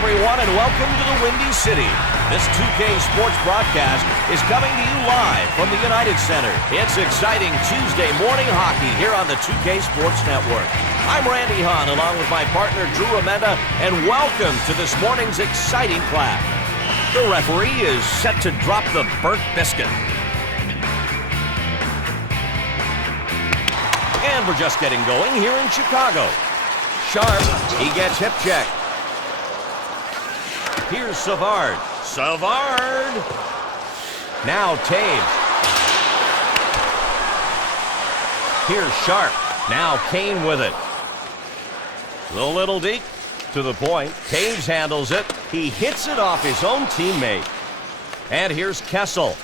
everyone, and welcome to the Windy City. This 2K Sports broadcast is coming to you live from the United Center. It's exciting Tuesday morning hockey here on the 2K Sports Network. I'm Randy Hahn, along with my partner Drew Remenda, and welcome to this morning's exciting clash. The referee is set to drop the burnt biscuit. And we're just getting going here in Chicago. Sharp, he gets hip checked. Here's Savard. Savard! Now Taves. Here's Sharp. Now Kane with it. The little deke to the point. Taves handles it. He hits it off his own teammate. And here's Kessel.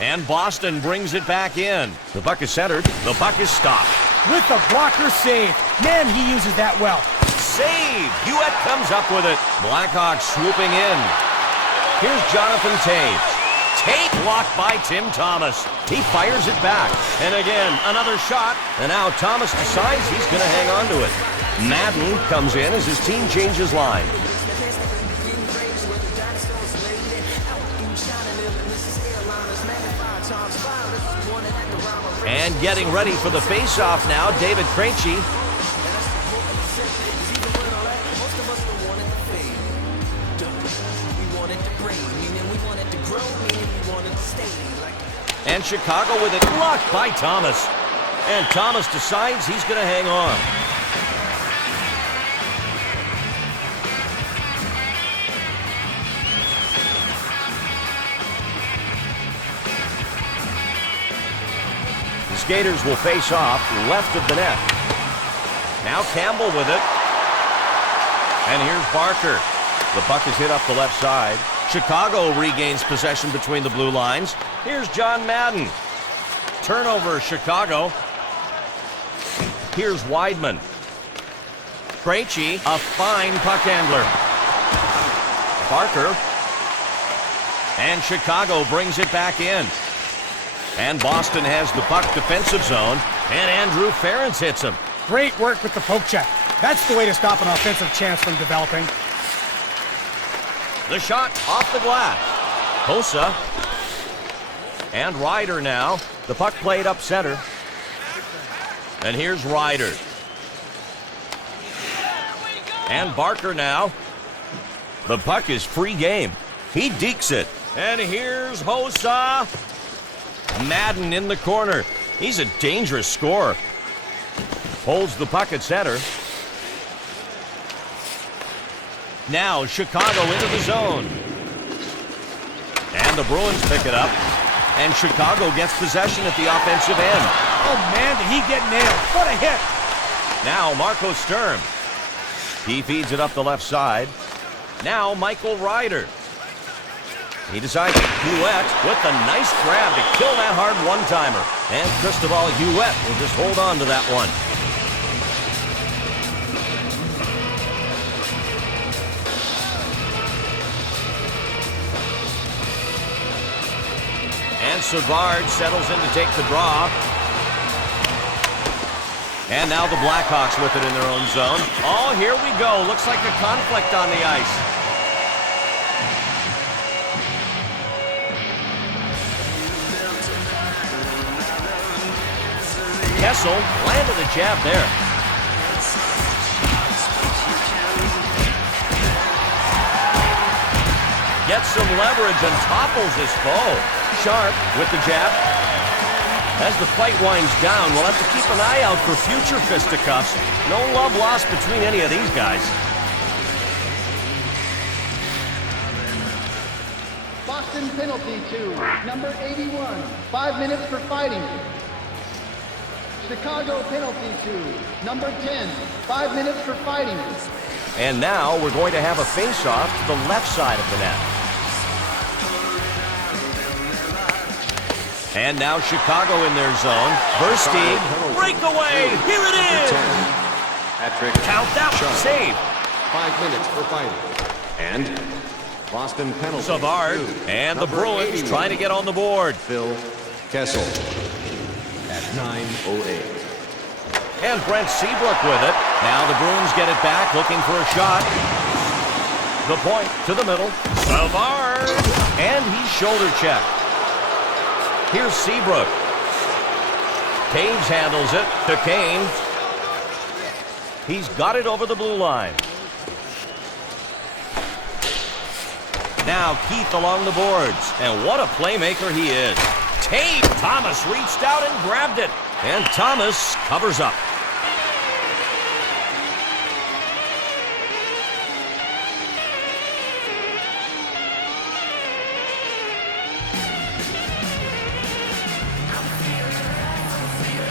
And Boston brings it back in. The puck is centered. The puck is stopped. With the blocker save. Man, he uses that well. Save! Hewitt comes up with it. Blackhawks swooping in. Here's Jonathan Taves. Taves blocked by Tim Thomas. He fires it back. And again, another shot. And now Thomas decides he's going to hang on to it. Madden comes in as his team changes line. And getting ready for the faceoff now, David Krejci. And Chicago with it blocked by Thomas. And Thomas decides he's going to hang on. The skaters will face off left of the net. Now Campbell with it. And here's Barker. The puck is hit up the left side. Chicago regains possession between the blue lines. Here's John Madden. Turnover, Chicago. Here's Weidman. Krejci, a fine puck handler. Barker. And Chicago brings it back in. And Boston has the puck defensive zone. And Andrew Ference hits him. Great work with the poke check. That's the way to stop an offensive chance from developing. The shot off the glass. Hossa. And Ryder now. The puck played up center. And here's Ryder. And Barker now. The puck is free game. He dekes it. And here's Hossa. Madden in the corner. He's a dangerous scorer. Holds the puck at center. Now Chicago into the zone. And the Bruins pick it up. And Chicago gets possession at the offensive end. Oh man, did he get nailed. What a hit. Now Marco Sturm. He feeds it up the left side. Now Michael Ryder. He decides Hewitt with a nice grab to kill that hard one-timer. And Cristobal Hewitt will just hold on to that one. And Savard settles in to take the draw. And now the Blackhawks with it in their own zone. Oh, here we go. Looks like a conflict on the ice. Kessel landed a jab there. Gets some leverage and topples his foe. Sharp with the jab. As the fight winds down, we'll have to keep an eye out for future fisticuffs. No love lost between any of these guys. Boston penalty to number 81. 5 minutes for fighting. Chicago penalty to number 10. 5 minutes for fighting. And now we're going to have a face-off to the left side of the net. And now Chicago in their zone. Versteeg, breakaway, here it is! Patrick, count that one, save. 5 minutes for fighting. And Boston penalty. Savard, and the Bruins 81. trying to get on the board. Phil Kessel at 9:08. And Brent Seabrook with it. Now the Bruins get it back, looking for a shot. The point to the middle. Savard. And he's shoulder checked. Here's Seabrook. Taves handles it to Kane. He's got it over the blue line. Now Keith along the boards. And what a playmaker he is. Taves. Thomas reached out and grabbed it. And Thomas covers up.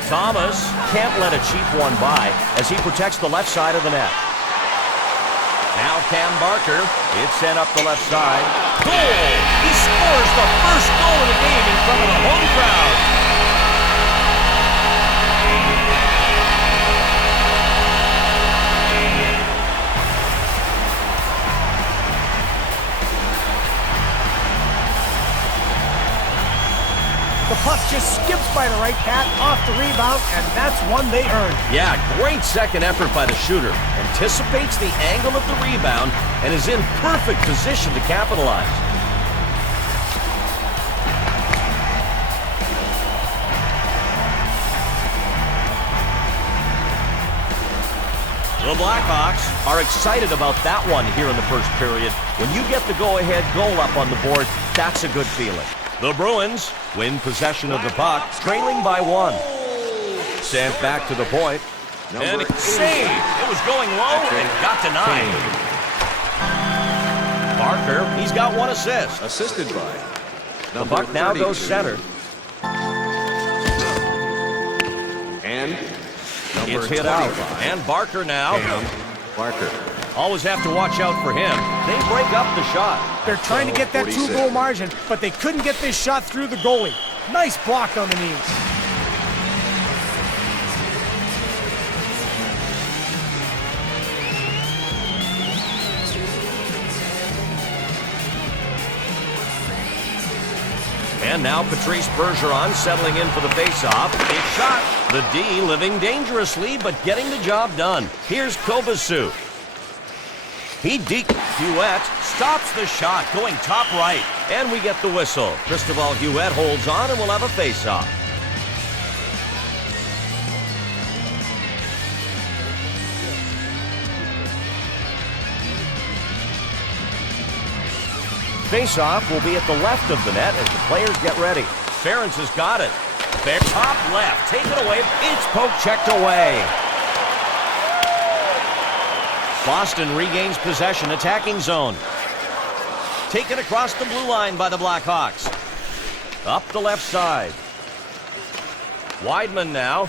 Thomas can't let a cheap one by as he protects the left side of the net. Now Cam Barker. It's sent up the left side. Goal! He scores the first goal of the game in front of the home crowd. The puck just skips by the right cat off the rebound, and that's one they earned. Yeah, great second effort by the shooter. Anticipates the angle of the rebound and is in perfect position to capitalize. The Blackhawks are excited about that one here in the first period. When you get the go-ahead goal up on the board, that's a good feeling. The Bruins win possession of the puck, trailing by 1. Sent back to the point. And it's saved. It was going low and got denied. Barker, he's got 1 assist. Assisted by The puck now goes center. And It's hit out. And Barker now. Barker. Always have to watch out for him. They break up the shot. They're trying to get that 2-goal margin, but they couldn't get this shot through the goalie. Nice block on the knees. And now Patrice Bergeron settling in for the faceoff. It's shot. The D living dangerously, but getting the job done. Here's Kovacic. He Hewitt stops the shot, going top right. And we get the whistle. Cristobal Hewitt holds on and we'll have a faceoff. Faceoff will be at the left of the net as the players get ready. Ferentz has got it. Back top left, take it away. It's poke checked away. Boston regains possession, attacking zone. Taken across the blue line by the Blackhawks. Up the left side. Weidman now.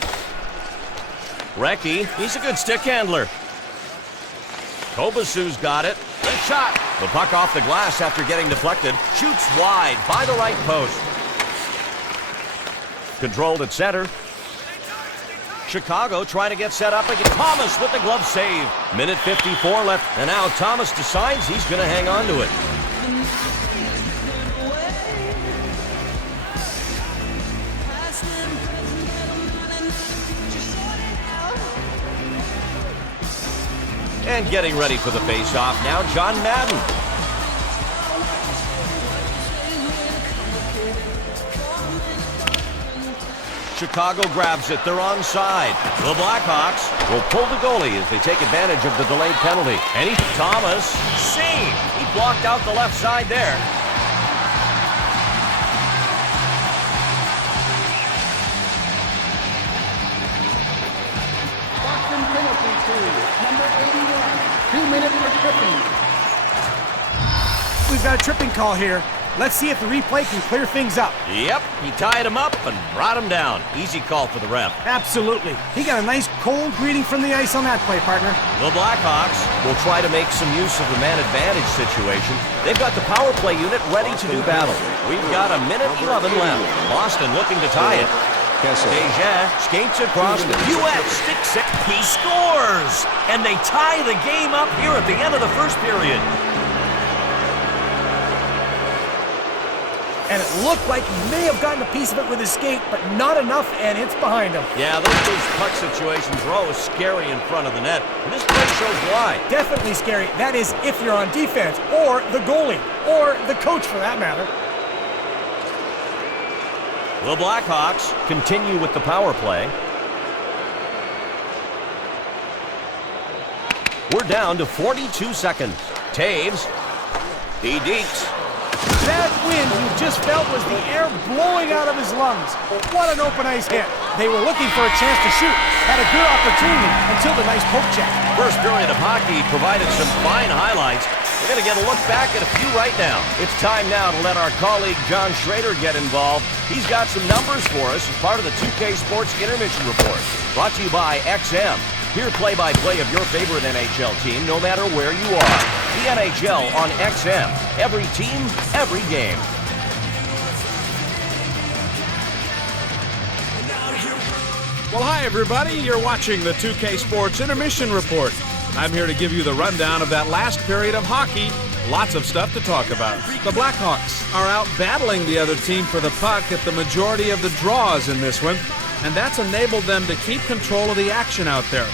Recchi, he's a good stick handler. Kovacic's got it. The shot. The puck off the glass after getting deflected. Shoots wide by the right post. Controlled at center. Chicago trying to get set up again. Thomas with the glove save. Minute 54 left. And now Thomas decides he's going to hang on to it. And getting ready for the face-off now, John Madden. Chicago grabs it. They're onside. The Blackhawks will pull the goalie as they take advantage of the delayed penalty. And Thomas, save. He blocked out the left side there. Boston penalty to number 81. 2 minutes for tripping. We've got a tripping call here. Let's see if the replay can clear things up. Yep, he tied him up and brought him down. Easy call for the ref. Absolutely. He got a nice cold greeting from the ice on that play, partner. The Blackhawks will try to make some use of the man advantage situation. They've got the power play unit ready to do battle. We've got a minute 11 left. Boston looking to tie it. Dejan skates across. Hewitt sticks it. He scores! And they tie the game up here at the end of the first period. and it looked like he may have gotten a piece of it with his skate, but not enough, and it's behind him. Yeah, those loose puck situations are always scary in front of the net, and this play shows why. Definitely scary. That is, if you're on defense, or the goalie, or the coach for that matter. The Blackhawks continue with the power play. We're down to 42 seconds. Taves. He dekes. That wind you just felt was the air blowing out of his lungs. What an open ice hit. They were looking for a chance to shoot. Had a good opportunity until the nice poke check. First period of hockey provided some fine highlights. We're going to get a look back at a few right now. It's time now to let our colleague John Schrader get involved. He's got some numbers for us as part of the 2K Sports Intermission Report. Brought to you by XM. Hear play-by-play of your favorite NHL team no matter where you are. The NHL on XM. Every team, every game. Well, hi, everybody. You're watching the 2K Sports Intermission Report. I'm here to give you the rundown of that last period of hockey. Lots of stuff to talk about. The Blackhawks are out battling the other team for the puck at the majority of the draws in this one, and that's enabled them to keep control of the action out there.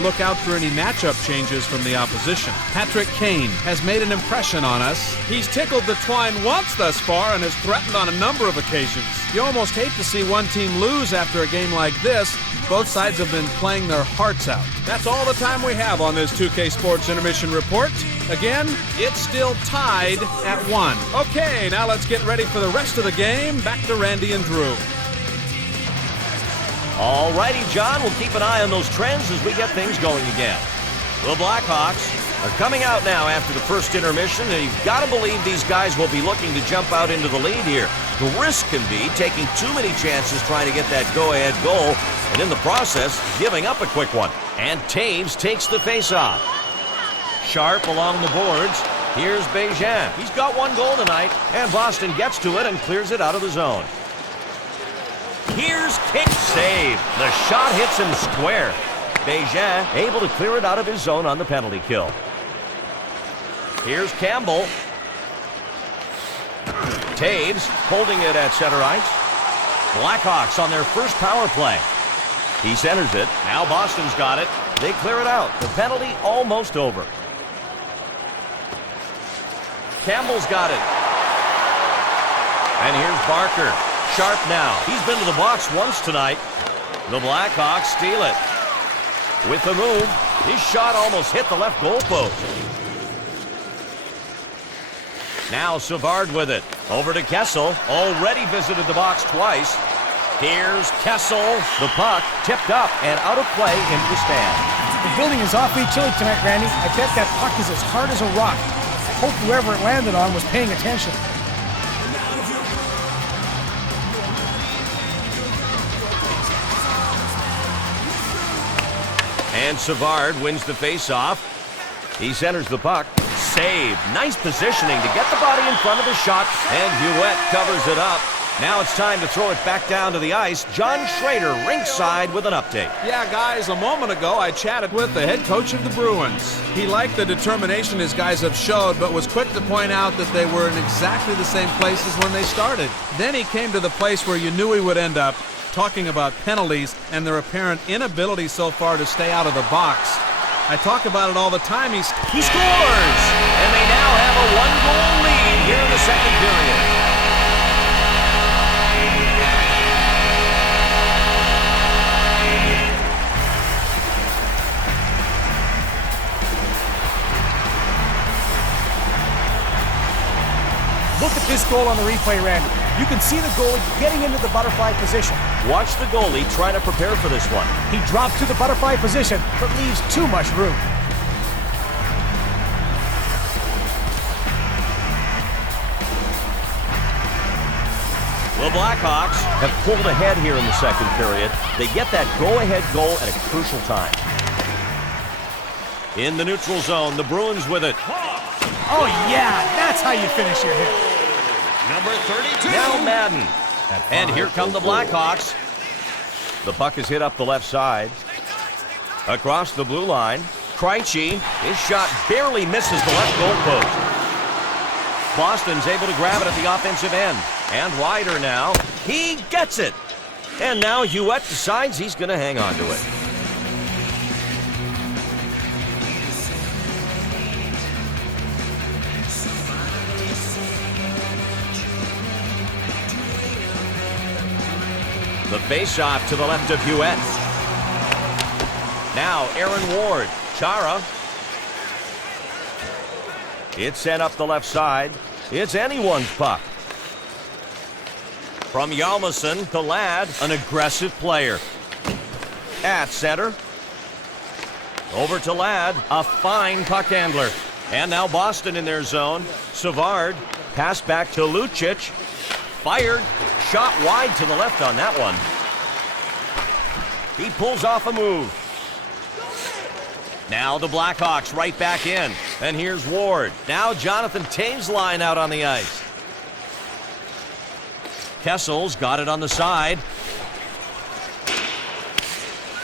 Look out for any matchup changes from the opposition. Patrick Kane has made an impression on us. He's tickled the twine once thus far and has threatened on a number of occasions. You almost hate to see one team lose after a game like this. Both sides have been playing their hearts out. That's all the time we have on this 2K Sports Intermission Report. Again, it's still tied at 1. Okay, now let's get ready for the rest of the game. Back to Randy and Drew. All righty, John. We'll keep an eye on those trends as we get things going again. The Blackhawks are coming out now after the first intermission, and you've got to believe these guys will be looking to jump out into the lead here. The risk can be taking too many chances trying to get that go-ahead goal, and in the process, giving up a quick one. And Taves takes the face-off. Sharp along the boards. Here's Bejan. He's got one goal tonight, and Boston gets to it and clears it out of the zone. Here's King. Save. The shot hits him square. Bejan able to clear it out of his zone on the penalty kill. Here's Campbell. Taves holding it at center ice. Blackhawks on their first power play. He centers it. Now Boston's got it. They clear it out. The penalty almost over. Campbell's got it. And here's Barker. Sharp now. He's been to the box once tonight. The Blackhawks steal it. With the move, his shot almost hit the left goal post. Now Savard with it. Over to Kessel. Already visited the box twice. Here's Kessel. The puck tipped up and out of play into the stand. The building is awfully chilly tonight, Randy. I bet that puck is as hard as a rock. Hope whoever it landed on was paying attention. And Savard wins the face-off. He centers the puck. Save. Nice positioning to get the body in front of the shot. And Hewitt covers it up. Now it's time to throw it back down to the ice. John Schrader ringside with an update. Yeah, guys, a moment ago I chatted with the head coach of the Bruins. He liked the determination his guys have showed, but was quick to point out that they were in exactly the same place as when they started. Then he came to the place where you knew he would end up, talking about penalties and their apparent inability so far to stay out of the box. I talk about it all the time. He scores! And they now have a one-goal lead here in the second period. Look at this goal on the replay, Randy. You can see the goalie getting into the butterfly position. Watch the goalie try to prepare for this one. He drops to the butterfly position, but leaves too much room. The Blackhawks have pulled ahead here in the second period. They get that go-ahead goal at a crucial time. In the neutral zone, the Bruins with it. Oh yeah, that's how you finish your hit. Number 32. Now Madden. And here come the Blackhawks. The puck is hit up the left side. Across the blue line. Krejci. His shot barely misses the left goal post. Boston's able to grab it at the offensive end. And Ryder now. He gets it. And now Hewitt decides he's going to hang on to it. The face-off to the left of Hewitt. Now Aaron Ward. Chara. It's sent up the left side. It's anyone's puck. From Hjalmarsson to Ladd, an aggressive player. At center. Over to Ladd, a fine puck handler. And now Boston in their zone. Savard, pass back to Lucic. Fired, shot wide to the left on that one. He pulls off a move. Now the Blackhawks right back in. And here's Ward. Now Jonathan Toews line out on the ice. Kessel's got it on the side.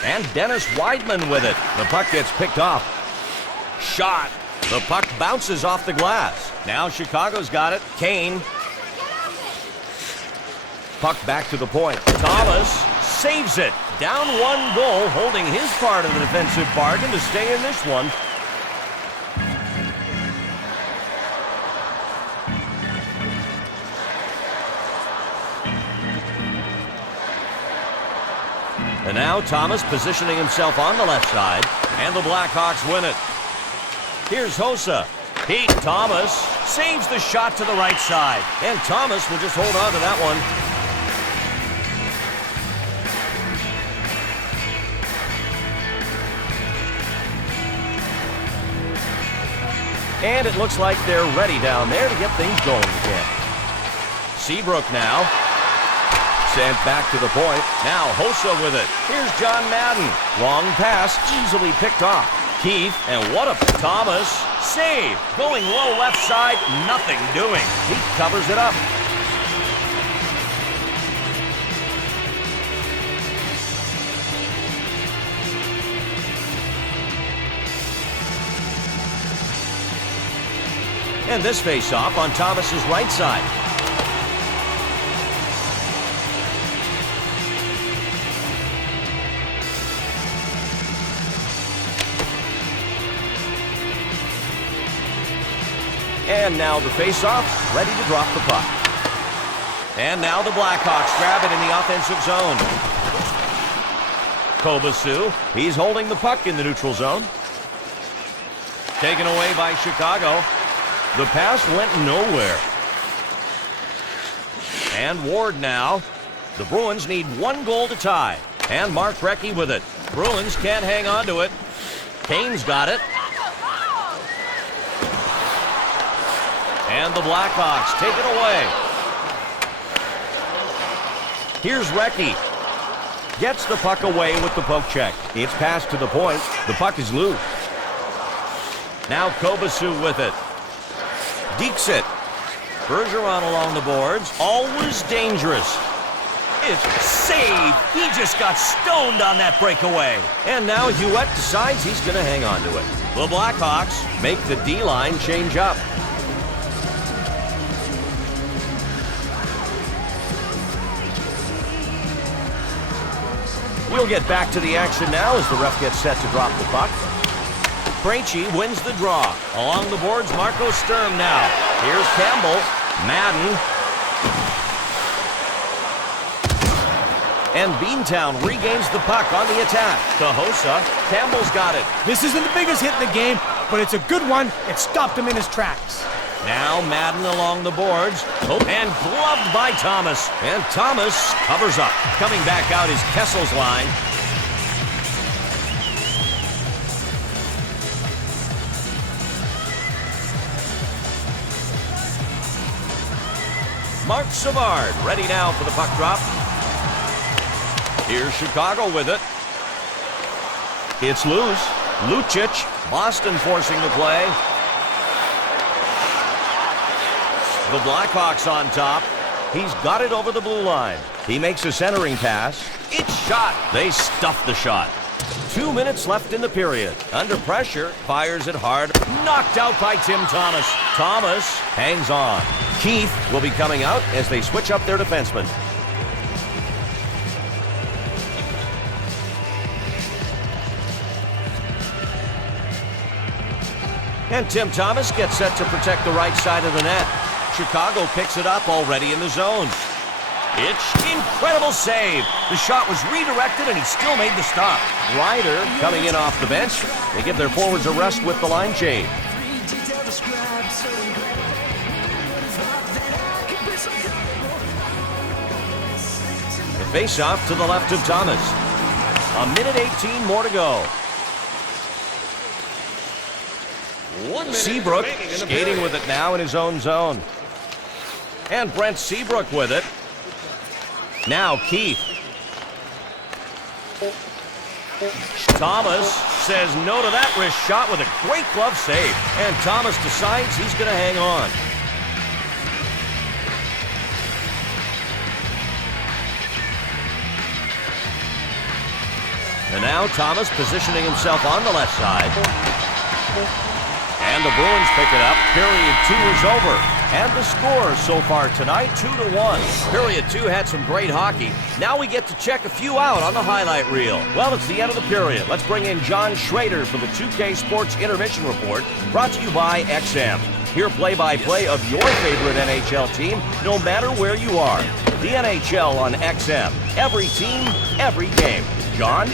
And Dennis Weidman with it. The puck gets picked off. Shot. The puck bounces off the glass. Now Chicago's got it. Kane. Puck back to the point. Thomas saves it. Down one goal, holding his part of the defensive bargain to stay in this one. And now Thomas positioning himself on the left side, and the Blackhawks win it. Here's Hossa. Pete Thomas saves the shot to the right side, and Thomas will just hold on to that one. And it looks like they're ready down there to get things going again. Seabrook now. Sent back to the point. Now Hossa with it. Here's John Madden. Long pass, easily picked off. Keith, and what a Thomas. Save. Going low left side, nothing doing. He covers it up. And this face-off on Thomas's right side. And now the face-off, ready to drop the puck. And now the Blackhawks grab it in the offensive zone. Kobasu, he's holding the puck in the neutral zone. Taken away by Chicago. The pass went nowhere. And Ward now. The Bruins need one goal to tie. And Mark Recchi with it. Bruins can't hang on to it. Kane's got it. And the Blackhawks take it away. Here's Recchi. Gets the puck away with the poke check. It's passed to the point. The puck is loose. Now Kobasu with it. Dekes it. Bergeron along the boards. Always dangerous. It's saved. He just got stoned on that breakaway. And now Hewitt decides he's going to hang on to it. The Blackhawks make the D-line change up. We'll get back to the action now as the ref gets set to drop the puck. Krejci wins the draw. Along the boards, Marco Sturm now. Here's Campbell. Madden. And Beantown regains the puck on the attack. To Hossa. Campbell's got it. This isn't the biggest hit in the game, but it's a good one. It stopped him in his tracks. Now Madden along the boards. Oh, and gloved by Thomas. And Thomas covers up. Coming back out is Kessel's line. Mark Savard ready now for the puck drop. Here's Chicago with it. It's loose. Lucic. Boston forcing the play. The Blackhawks on top. He's got it over the blue line. He makes a centering pass. It's shot. They stuff the shot. 2 minutes left in the period. Under pressure, fires it hard. Knocked out by Tim Thomas. Thomas hangs on. Keith will be coming out as they switch up their defensemen. And Tim Thomas gets set to protect the right side of the net. Chicago picks it up already in the zone. It's incredible save. The shot was redirected and he still made the stop. Ryder coming in off the bench. They give their forwards a rest with the line change. The face-off to the left of Thomas. A minute 18 more to go. Seabrook skating with it now in his own zone. And Brent Seabrook with it. Now Keith. Thomas says no to that wrist shot with a great glove save. And Thomas decides he's going to hang on. And now Thomas positioning himself on the left side. And the Bruins pick it up. Period 2 is over. And the score so far tonight, 2-1. Period 2 had some great hockey. Now we get to check a few out on the highlight reel. Well, it's the end of the period. Let's bring in John Schrader for the 2K Sports Intermission Report, brought to you by XM. Hear play-by-play of your favorite NHL team, no matter where you are. The NHL on XM. Every team, every game. John?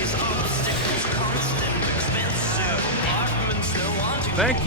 Thank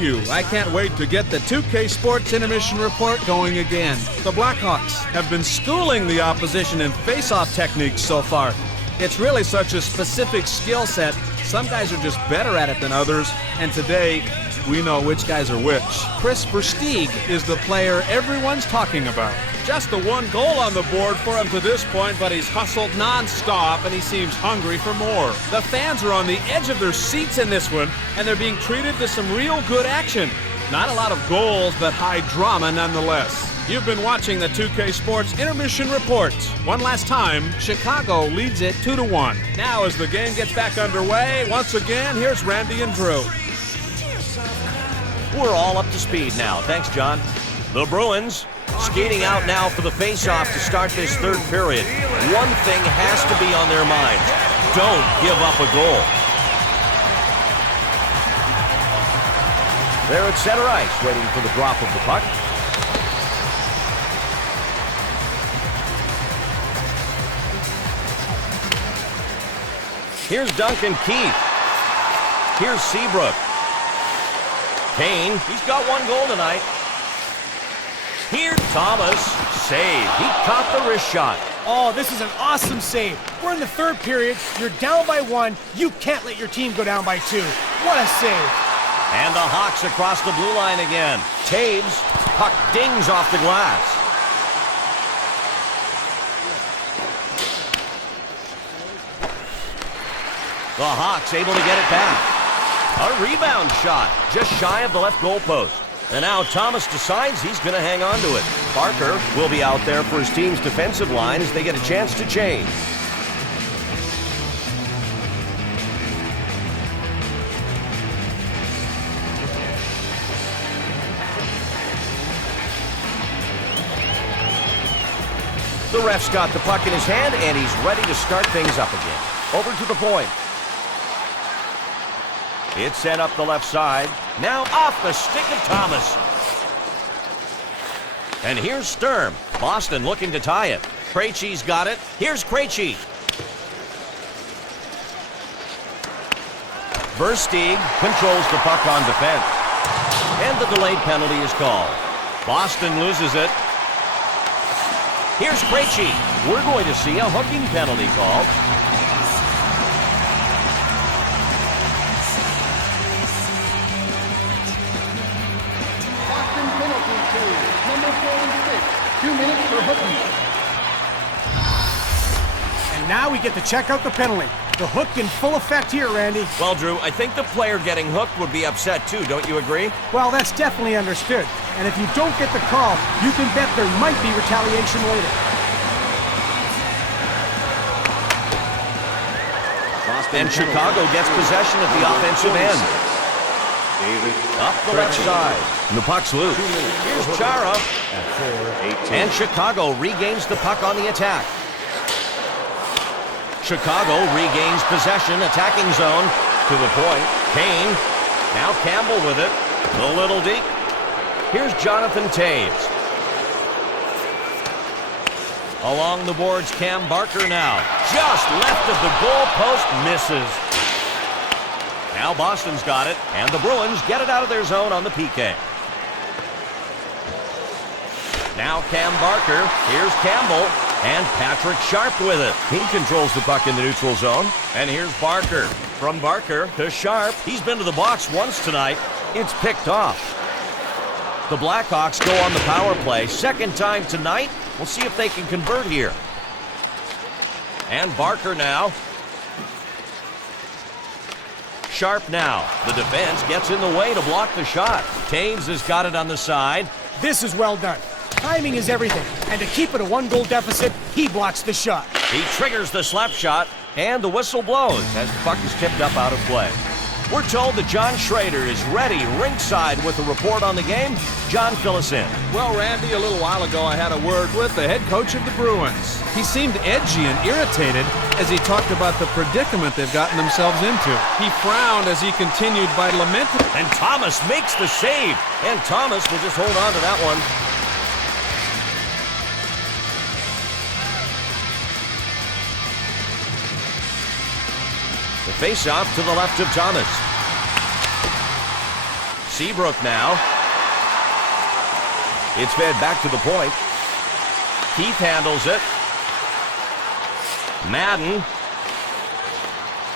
you. I can't wait to get the 2K Sports Intermission Report going again. The Blackhawks have been schooling the opposition in face-off techniques so far. It's really such a specific skill set. Some guys are just better at it than others, and today we know which guys are which. Chris Versteeg is the player everyone's talking about. Just the one goal on the board for him to this point, but he's hustled non-stop and he seems hungry for more. The fans are on the edge of their seats in this one, and they're being treated to some real good action. Not a lot of goals, but high drama nonetheless. You've been watching the 2K Sports Intermission Report. One last time, Chicago leads it 2-1. Now as the game gets back underway, once again, here's Randy and Drew. We're all up to speed now. Thanks, John. The Bruins skating out now for the face-off to start this third period. One thing has to be on their minds. Don't give up a goal. They're at center ice, waiting for the drop of the puck. Here's Duncan Keith. Here's Seabrook. Kane, he's got one goal tonight. Here's Thomas. Save. He caught the wrist shot. Oh, this is an awesome save. We're in the third period. You're down by 1. You can't let your team go down by 2. What a save. And the Hawks across the blue line again. Taves. Puck dings off the glass. The Hawks able to get it back. A rebound shot just shy of the left goal post. And now Thomas decides he's going to hang on to it. Barker will be out there for his team's defensive line as they get a chance to change. The ref's got the puck in his hand, and he's ready to start things up again. Over to the point. It's sent up the left side. Now off the stick of Thomas. And here's Sturm. Boston looking to tie it. Krejci's got it. Here's Krejci. Versteeg controls the puck on defense. And the delayed penalty is called. Boston loses it. Here's Krejci. We're going to see a hooking penalty called. Boston penalty to number 46. 2 minutes for hooking. And now we get to check out the penalty. The hook in full effect here, Randy. Well, Drew, I think the player getting hooked would be upset too, don't you agree? Well, that's definitely understood. And if you don't get the call, you can bet there might be retaliation later. And Chicago gets possession at the offensive end. Up the left side. And the puck's loose. Here's Chara. And Chicago regains the puck on the attack. Chicago regains possession, attacking zone. To the point. Kane. Now Campbell with it. A little deep. Here's Jonathan Taves. Along the boards, Cam Barker now. Just left of the goal post, misses. Now Boston's got it, and the Bruins get it out of their zone on the PK. Now Cam Barker. Here's Campbell. And Patrick Sharp with it. He controls the puck in the neutral zone. And here's Barker. From Barker to Sharp. He's been to the box once tonight. It's picked off. The Blackhawks go on the power play. Second time tonight. We'll see if they can convert here. And Barker now. Sharp now. The defense gets in the way to block the shot. Taves has got it on the side. This is well done. Timing is everything, and to keep it a one-goal deficit, he blocks the shot. He triggers the slap shot, and the whistle blows as the puck is tipped up out of play. We're told that John Schrader is ready ringside with a report on the game. John, fill us in. Well, Randy, a little while ago I had a word with the head coach of the Bruins. He seemed edgy and irritated as he talked about the predicament they've gotten themselves into. He frowned as he continued by lamenting. And Thomas makes the save, and Thomas will just hold on to that one. The face-off to the left of Thomas. Seabrook now. It's fed back to the point. Keith handles it. Madden.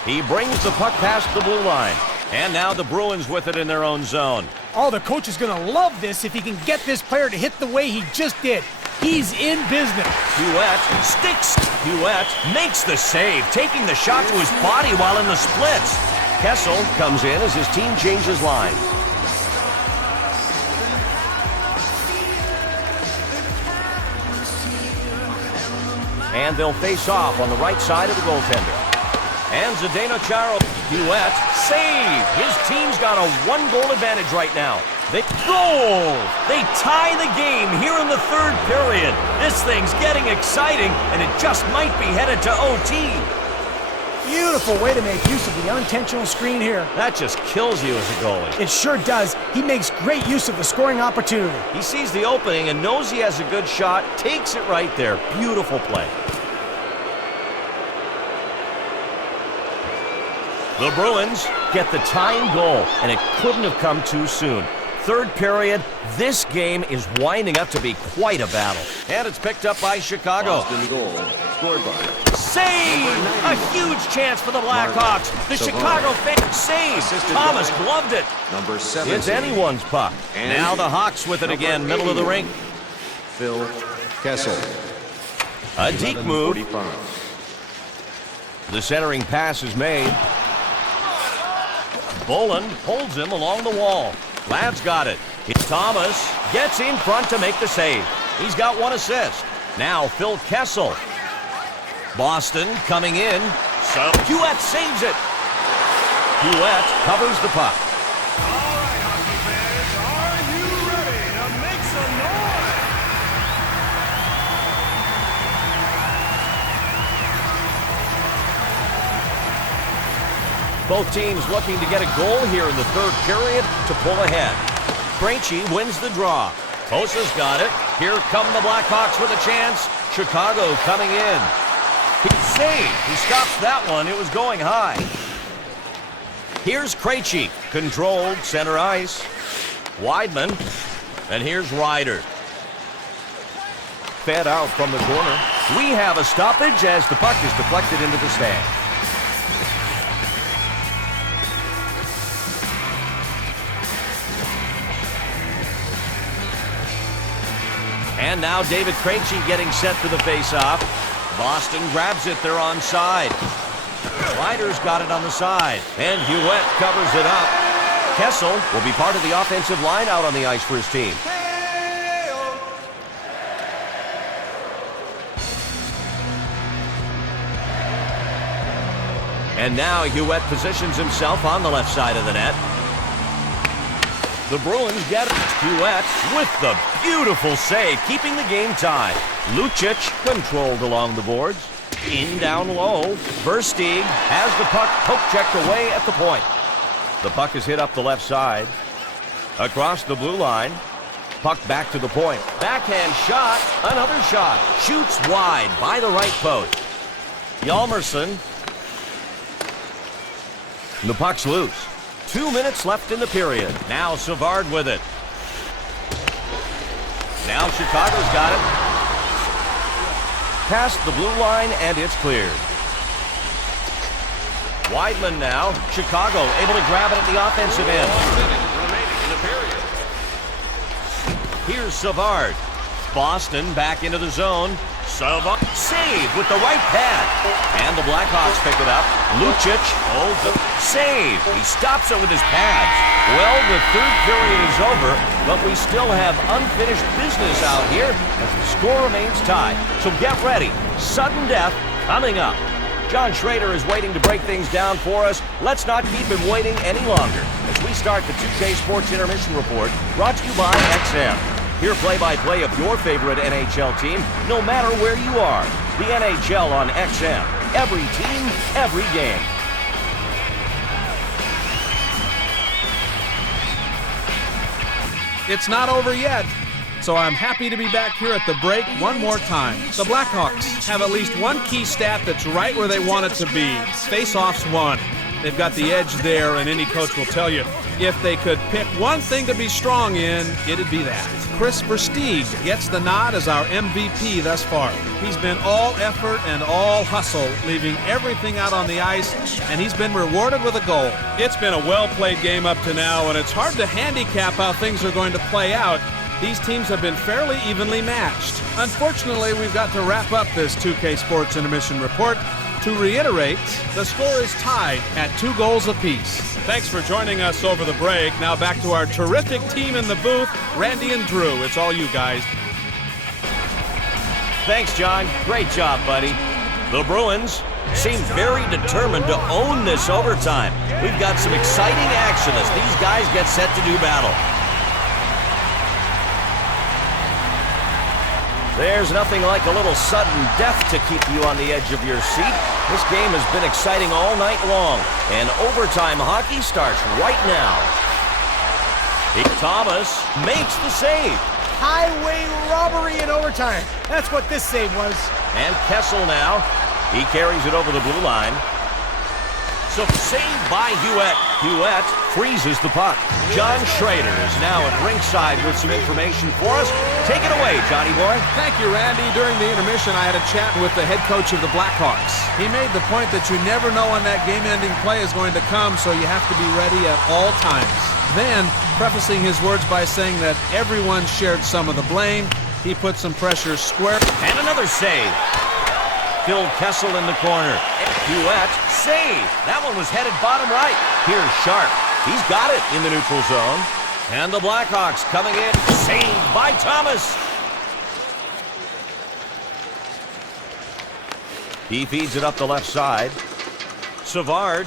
He brings the puck past the blue line. And now the Bruins with it in their own zone. Oh, the coach is going to love this if he can get this player to hit the way he just did. He's in business. Hewitt sticks. Hewitt makes the save, taking the shot to his body while in the splits. Kessel comes in as his team changes lines. And they'll face off on the right side of the goaltender. And Zdeno Chara. Hewitt save. His team's got a one-goal advantage right now. They goal! They tie the game here in the third period. This thing's getting exciting, and it just might be headed to OT. Beautiful way to make use of the unintentional screen here. That just kills you as a goalie. It sure does. He makes great use of the scoring opportunity. He sees the opening and knows he has a good shot, takes it right there. Beautiful play. The Bruins get the tying goal, and it couldn't have come too soon. Third period, this game is winding up to be quite a battle. And it's picked up by Chicago. Boston goal, scored by. Save! A huge chance for the Blackhawks. The Chicago fans save. Thomas gloved it. Number 7. It's anyone's puck. And now the Hawks with it again, middle of the rink. Phil Kessel. A deep move. 45. The centering pass is made. Boland holds him along the wall. Ladd's got it. Thomas gets in front to make the save. He's got one assist. Now Phil Kessel. Boston coming in. So Hewitt saves it. Hewitt covers the puck. All right, hockey fans, are you ready to make some noise? Both teams looking to get a goal here in the third period to pull ahead. Krejci wins the draw. Hosa's got it. Here come the Blackhawks with a chance. Chicago coming in. He saved. He stops that one. It was going high. Here's Krejci. Controlled center ice. Weidman. And here's Ryder. Fed out from the corner. We have a stoppage as the puck is deflected into the stand. And now David Krejci getting set for the faceoff. Boston grabs it. They're onside. Ryder's got it on the side. And Hewitt covers it up. Kessel will be part of the offensive line out on the ice for his team. And now Hewitt positions himself on the left side of the net. The Bruins get it. Hewitt with the beautiful save, keeping the game tied. Lucic controlled along the boards. In down low. Versteeg has the puck poke-checked away at the point. The puck is hit up the left side. Across the blue line. Puck back to the point. Backhand shot. Another shot. Shoots wide by the right post. Hjalmarsson. The puck's loose. 2 minutes left in the period. Now Savard with it. Now Chicago's got it. Past the blue line, and it's cleared. Weidman now. Chicago able to grab it at the offensive end. Here's Savard. Boston back into the zone. Savard save with the right pad. And the Blackhawks pick it up. Lucic holds it. Save. He stops it with his pads. Well, the third period is over, but we still have unfinished business out here as the score remains tied. So get ready. Sudden death coming up. John Schrader is waiting to break things down for us. Let's not keep him waiting any longer as we start the 2K Sports Intermission Report, brought to you by XM. Hear play-by-play of your favorite NHL team, no matter where you are. The NHL on XM. Every team, every game. It's not over yet, so I'm happy to be back here at the break one more time. The Blackhawks have at least one key stat that's right where they want it to be. Faceoffs won. They've got the edge there, and any coach will tell you, if they could pick one thing to be strong in, it'd be that. Chris Versteeg gets the nod as our MVP thus far. He's been all effort and all hustle, leaving everything out on the ice, and he's been rewarded with a goal. It's been a well-played game up to now, and it's hard to handicap how things are going to play out. These teams have been fairly evenly matched. Unfortunately, we've got to wrap up this 2K Sports Intermission Report. To reiterate, the score is tied at 2 goals apiece. Thanks for joining us over the break. Now back to our terrific team in the booth, Randy and Drew. It's all you guys. Thanks, John. Great job, buddy. The Bruins seem very determined to own this overtime. We've got some exciting action as these guys get set to do battle. There's nothing like a little sudden death to keep you on the edge of your seat. This game has been exciting all night long, and overtime hockey starts right now. Thomas makes the save. Highway robbery in overtime. That's what this save was. And Kessel now. He carries it over the blue line. So saved by Hewitt. Hewitt freezes the puck. John Schrader is now at ringside with some information for us. Take it away, Johnny boy. Thank you, Randy. During the intermission, I had a chat with the head coach of the Blackhawks. He made the point that you never know when that game-ending play is going to come, so you have to be ready at all times. Then, prefacing his words by saying that everyone shared some of the blame, he put some pressure square. And another save. Phil Kessel in the corner. Hewitt, save. That one was headed bottom right. Here's Sharp. He's got it in the neutral zone. And the Blackhawks coming in. Saved by Thomas. He feeds it up the left side. Savard.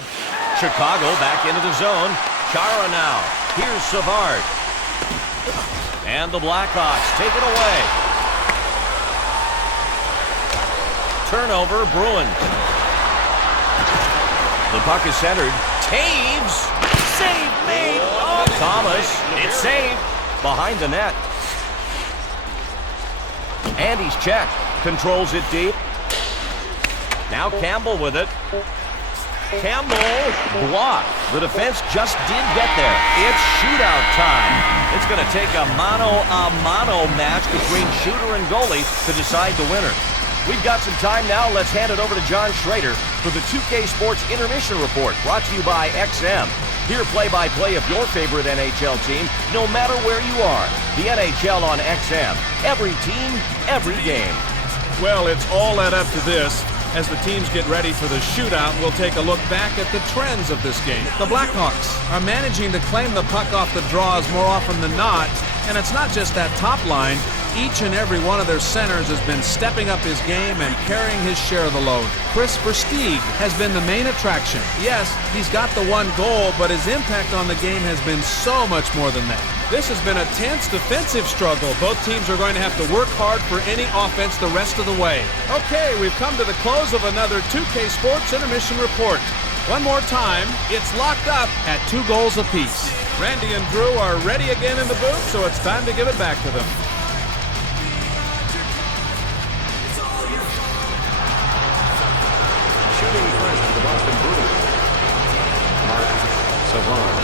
Chicago back into the zone. Chara now. Here's Savard. And the Blackhawks take it away. Turnover, Bruins. The puck is centered. Taves. Save made. Oh, Thomas. It's saved. Behind the net. And he's checked. Controls it deep. Now Campbell with it. Campbell blocked. The defense just did get there. It's shootout time. It's going to take a mano-a-mano match between shooter and goalie to decide the winner. We've got some time now. Let's hand it over to John Schrader for the 2K Sports Intermission Report, brought to you by XM. Hear play-by-play of your favorite NHL team, no matter where you are. The NHL on XM. Every team, every game. Well, it's all led up to this. As the teams get ready for the shootout, we'll take a look back at the trends of this game. The Blackhawks are managing to claim the puck off the draws more often than not, and it's not just that top line. Each and every one of their centers has been stepping up his game and carrying his share of the load. Chris Versteeg has been the main attraction. Yes, he's got the one goal, but his impact on the game has been so much more than that. This has been a tense defensive struggle. Both teams are going to have to work hard for any offense the rest of the way. Okay, we've come to the close of another 2K Sports Intermission Report. One more time, it's locked up at 2 goals apiece. Randy and Drew are ready again in the booth, so it's time to give it back to them. Shooting first for the Boston Bruins, Mark Savard.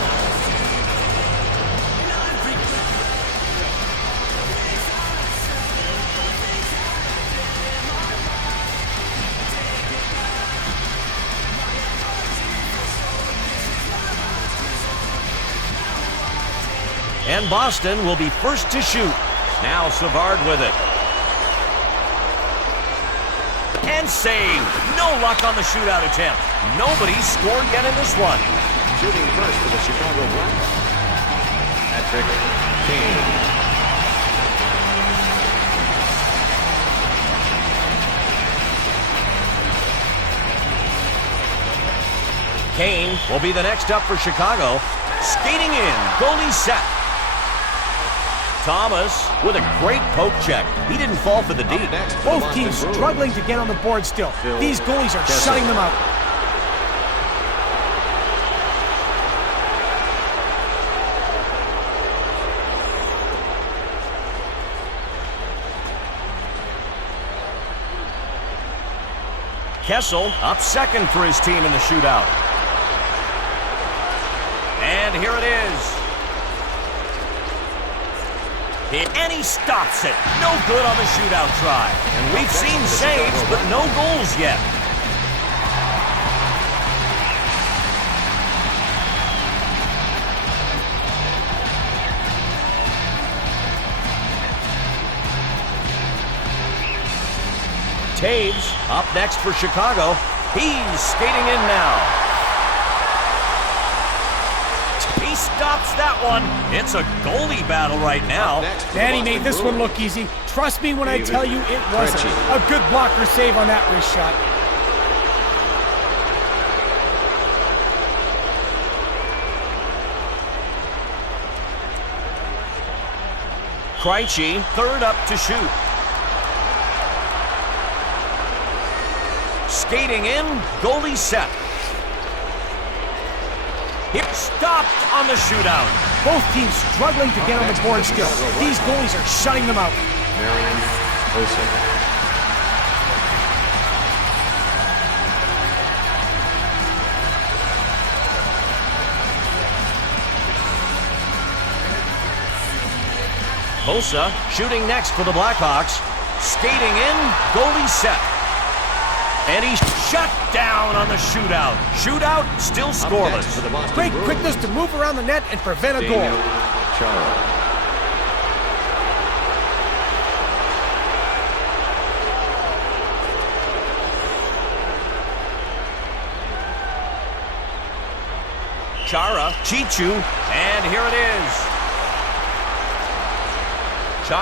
And Boston will be first to shoot. Now Savard with it. And save. No luck on the shootout attempt. Nobody's scored yet in this one. Shooting first for the Chicago Blackhawks, Patrick Kane. Kane will be the next up for Chicago. Skating in. Goalie set. Thomas with a great poke check. He didn't fall for the D. Both teams struggling to get on the board still. These goalies are shutting them out. Kessel up second for his team in the shootout. And here it is. And he stops it. No good on the shootout try. And we've seen saves, but no goals yet. Taves up next for Chicago. He's skating in now. He stops that one. It's a goalie battle right now. Danny made this one look easy. Trust me when I tell you it wasn't. A good blocker save on that wrist shot. Krejci, third up to shoot. Skating in, goalie set. It's stopped on the shootout. Both teams struggling to get on the board still. These goalies are shutting them out. Marion Hossa. Hossa shooting next for the Blackhawks. Skating in, goalie set. And he's shut down on the shootout. Shootout still scoreless. Great quickness to move around the net and prevent a goal. Chara, Chichu, and here it is.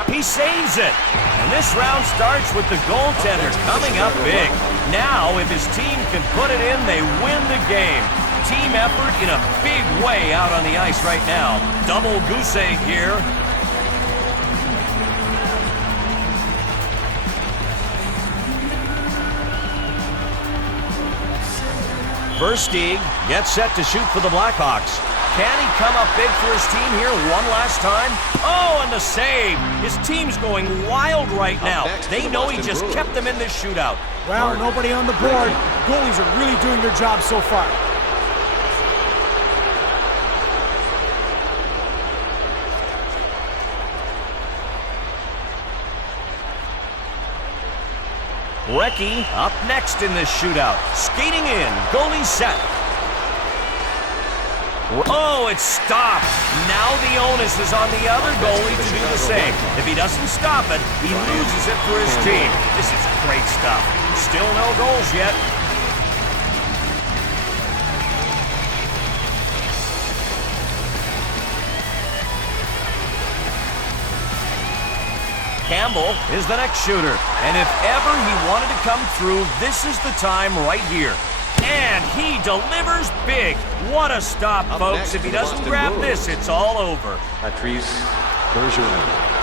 He saves it. And this round starts with the goaltender coming up big. Now, if his team can put it in, they win the game. Team effort in a big way out on the ice right now. Double goose egg here. Versteeg gets set to shoot for the Blackhawks. Can he come up big for his team here one last time? Oh, and the save. His team's going wild right now. They know he just kept them in this shootout. Well, nobody on the board. Goalies are really doing their job so far. Recchi up next in this shootout. Skating in, goalie set. Oh, it's stopped. Now the onus is on the other goalie to do the same. If he doesn't stop it, he loses it for his team. This is great stuff. Still no goals yet. Campbell is the next shooter. And if ever he wanted to come through, this is the time right here. And he delivers big. What a stop, folks. If he doesn't grab this, it's all over. Patrice Bergeron.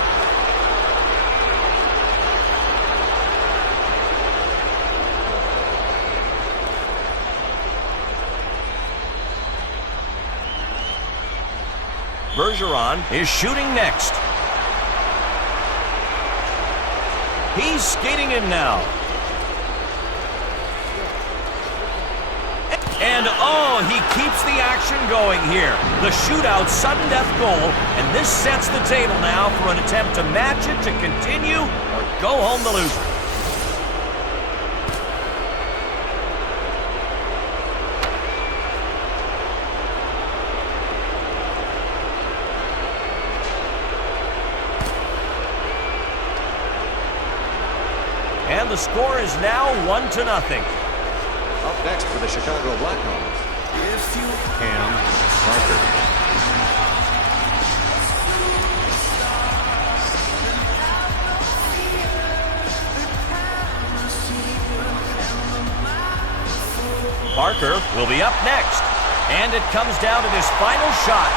Bergeron is shooting next. He's skating in now. And oh, he keeps the action going here. The shootout sudden death goal, and this sets the table now for an attempt to match it, to continue, or go home the loser. And the score is now 1-0. Up next for the Chicago Blackhawks, Cam Parker. Parker will be up next. And it comes down to this final shot.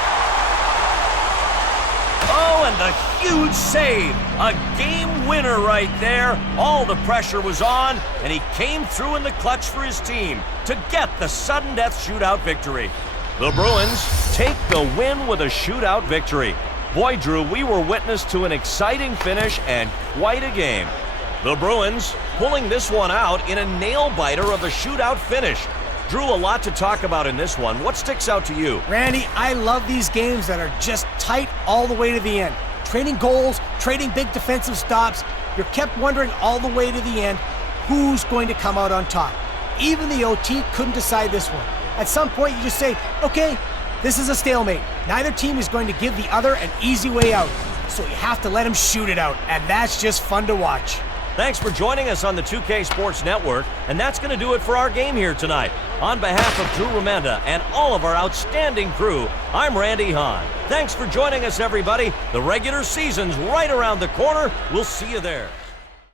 Oh, and the huge save. A game winner right there. All the pressure was on, and he came through in the clutch for his team to get the sudden death shootout victory. The Bruins take the win with a shootout victory. Boy, Drew, we were witness to an exciting finish and quite a game. The Bruins pulling this one out in a nail-biter of a shootout finish. Drew, a lot to talk about in this one. What sticks out to you? Randy, I love these games that are just tight all the way to the end. Trading goals, trading big defensive stops. You're kept wondering all the way to the end who's going to come out on top. Even the OT couldn't decide this one. At some point, you just say, okay, this is a stalemate. Neither team is going to give the other an easy way out. So you have to let them shoot it out, and that's just fun to watch. Thanks for joining us on the 2K Sports Network, and that's going to do it for our game here tonight. On behalf of Drew Remenda and all of our outstanding crew, I'm Randy Hahn. Thanks for joining us, everybody. The regular season's right around the corner. We'll see you there.